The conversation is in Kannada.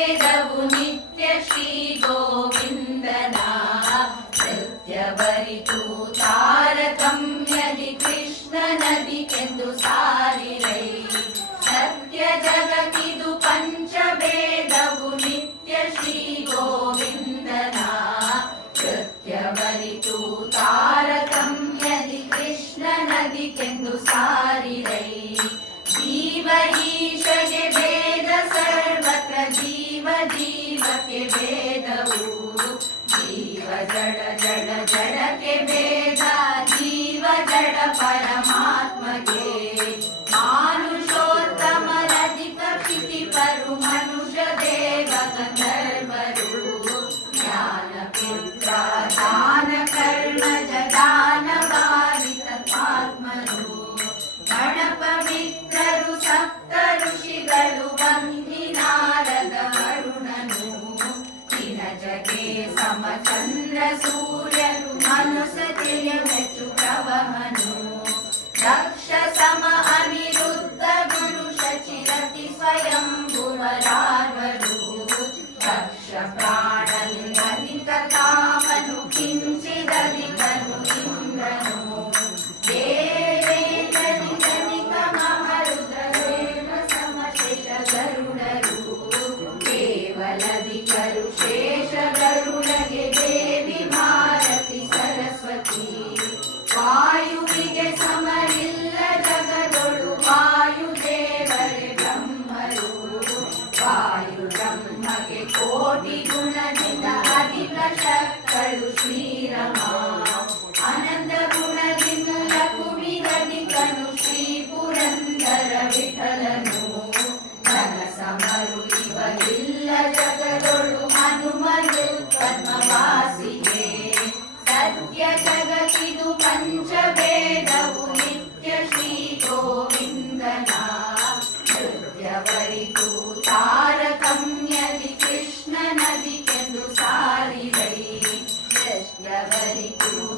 వేదవు నిత్య శ్రీ గోవిందనా నృత్యవరితు ಭೇದವು ಜೀವ ಜಡ ಜಡ ಜಡಕ್ಕೆ ಭೇದ ಜೀವ ಜಡ ಪರಮಾತ್ಮಗೆ ಮಾನುಷೋತ್ತಮರಧಿಕ ಸ್ಥಿತಿ ಪರು ಮನುಷ್ಯ ದೇವ ಗಂಧರ್ವರು ಜ್ಞಾನ समचन्द्र सूर्यनु मनुसतियमचु प्रवहनु दक्ष सम अनिरुद्ध गुरु शचिरति स्वयं भुवरारु दक्ष प्रा ಜಗದೊಳು ಹನುಮನು ಪದ್ಮವಾಸಿಯೇ. ಸತ್ಯ ಜಗತ್ತಿದು ಪಂಚವೇದವು ನಿತ್ಯ ಶ್ರೀ ಗೋವಿಂದನ ನೃತ್ಯವರಿಗೂ ತಾರತಮ್ಯದಿ ಕೃಷ್ಣನದಿಗೆಂದು ಸಾರಿರೈ. ಕೃಷ್ಣವರಿಗೂ